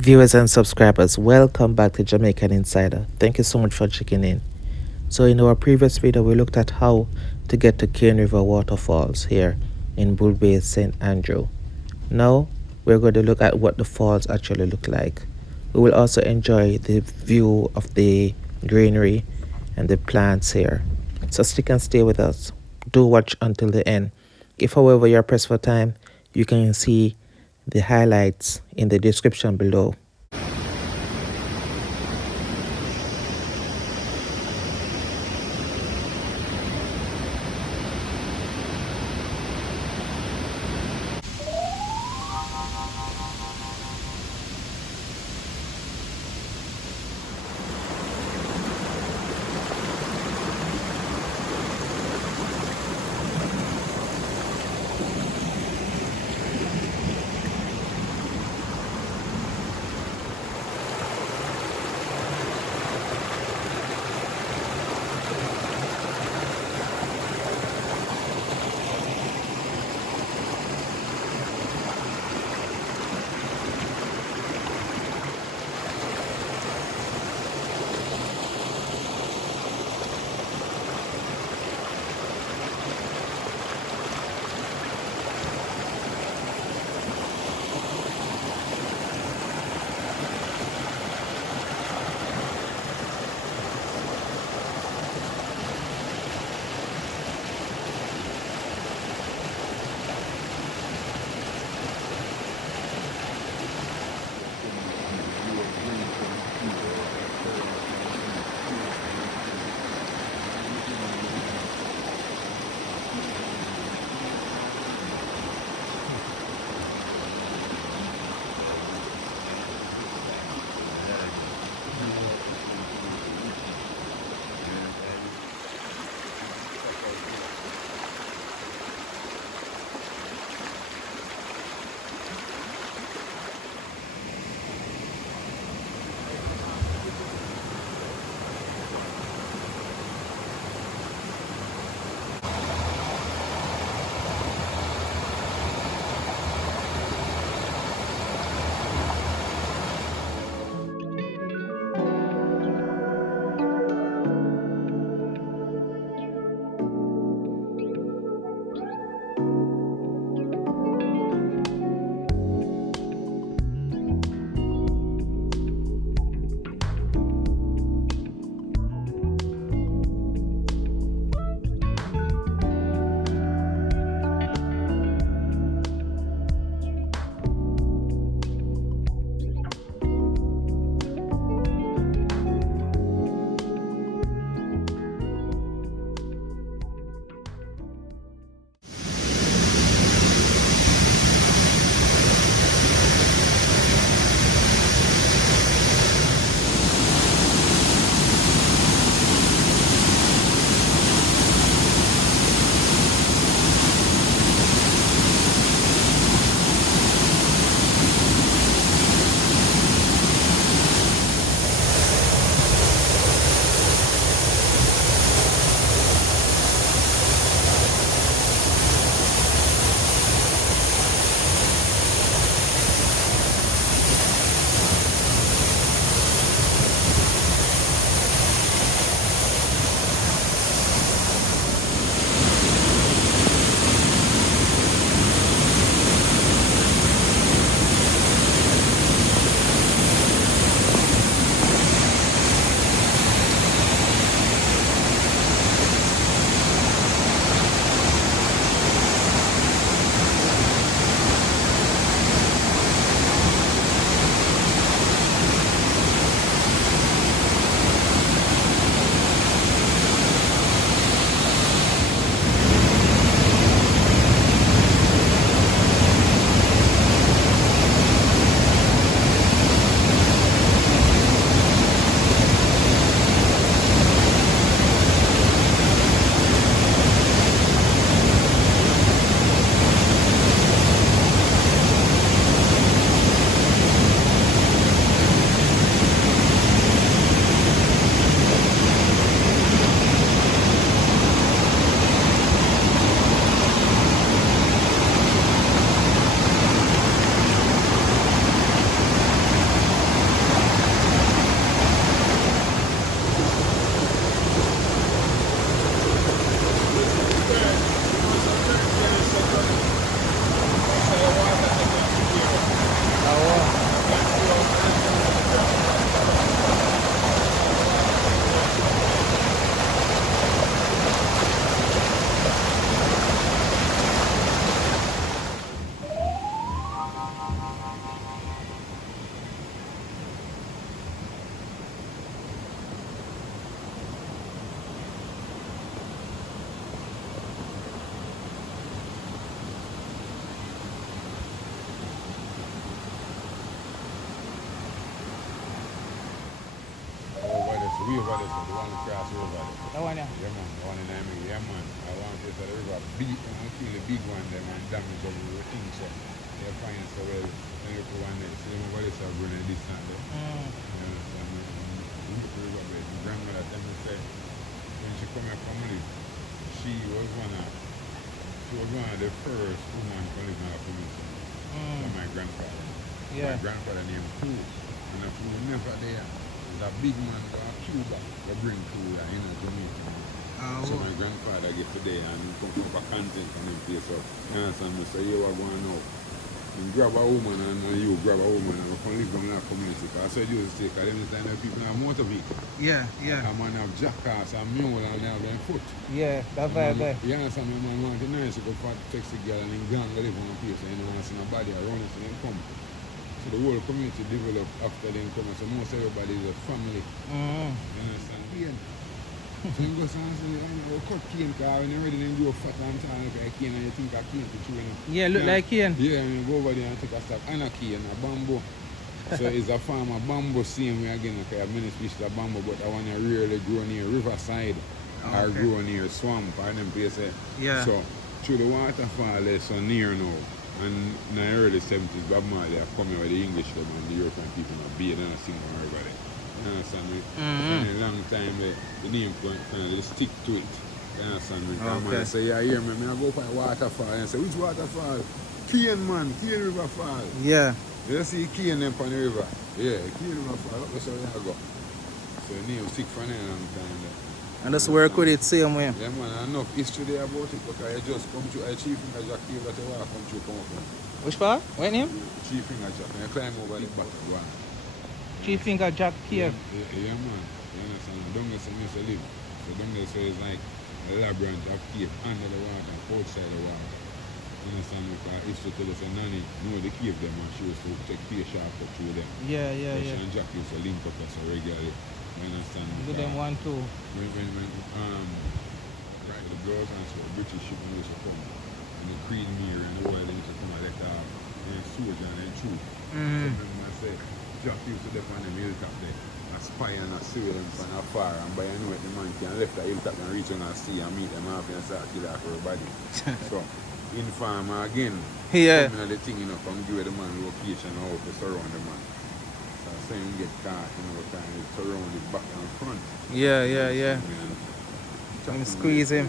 Viewers and subscribers, welcome back to Jamaican Insider. Thank you so much for checking in. So in our previous video, we looked at how to get to Cane River Waterfalls here in Bull Bay, St. Andrew. Now, we're going to look at what the falls actually look like. We will also enjoy the view of the greenery and the plants here. So stick and stay with us. Do watch until the end. If, however, you're pressed for time, you can see the highlights in the description below. way over there, so the one across the river there. That one, yeah. Yeah, man. The one in Miami. Yeah, man. I want to say the river big, and kill the big one there, man. Damage everything, so they find so well. Then you put one there. So you over there, so going at this and there. You understand me? And look the river bed. My grandmother tell me say, when she come here from live, she was one of the first women to live in our community. So my grandfather. Yeah. My grandfather named Pooh. And if you never there, there's a big man from Cuba that bring Pooh in the Jamaica. So my grandfather get today and he come from a content from him place. So you understand me? So you are going out. You grab a woman and you grab a woman and come live in our community. Because I said you used to take, because them time the people have motor vehicle. Yeah, yeah. A man have jackass and mule and they have their foot. Yeah, that vibe there. You understand me? Man want to nice to go for text the girl and then gang live on a place and you know, and see nobody around so then come. So the whole community develop after they come. So most everybody is a family. You understand? Yeah. So you go and say, oh, cut cane because when you're ready then grow fat and tall like a cane and you think a cane to chew. Yeah, look like cane. Yeah, and you go over there and take a stop and a cane, a bamboo. So it's a farm of bamboo same way again, okay, many species of bamboo, but I want to really grow near riverside or grow near swamp or them places. Yeah. So through the waterfall is so near now. And in the early 70s, Bob Marley have come here with the English and the European people and be and sing on everybody. You understand me? And a long time the name kind of stick to it. You understand me? Okay. I say, yeah, hear me, I go for a waterfall and say, which waterfall? Cane man, Cane River Fall. Yeah. You see Cane them on the river? Yeah, Cane River Fall, that's where I go. So the name stick for a long time there. And just work with it same way. Yeah man, enough history there about it because I just come through a Chief Finger Jack cave that you want to come through come up from. Which part? What name? Chief Finger Jack, and you climb over the back one. Chief Finger Jack Cave. Yeah man, you understand? Down there some used to live. So down there so it's like a labyrinth of cave under the water, outside the water. You understand? Because history tell us a nanny know the cave them and she used to take pay sharp up through them. Yeah. She and Jack used to link up us regularly. You understand? Do them one too. When right, the girls and so the British ship used to come. And the Queen Mary and the oil used to come and let and soldier and then troop. So remember I said, Jack used to depend on the hilltop there. A spy and a see them from afar and by anyway the man can left the hilltop and reach on and see and meet them off and start kill off everybody. So inform again. Yeah. The thing, you know, come give the man location how to surround the man. So you get caught, you know, kind of surround the back and front. Yeah. And squeeze him.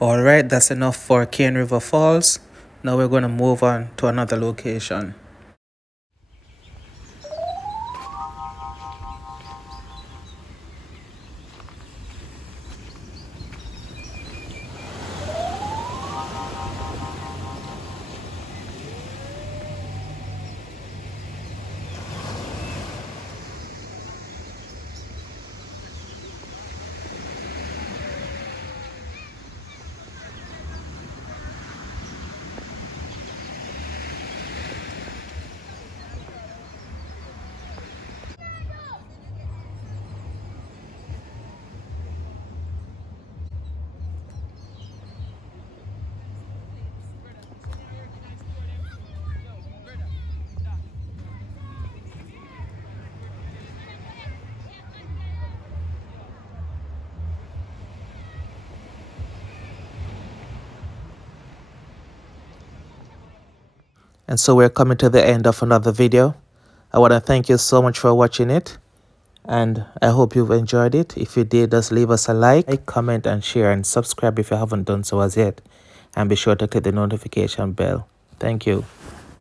Alright, that's enough for Cane River Falls. Now we're going to move on to another location. And so we're coming to the end of another video. I want to thank you so much for watching it. And I hope you've enjoyed it. If you did, just leave us a like, comment, and share, and subscribe if you haven't done so as yet. And be sure to click the notification bell. Thank you.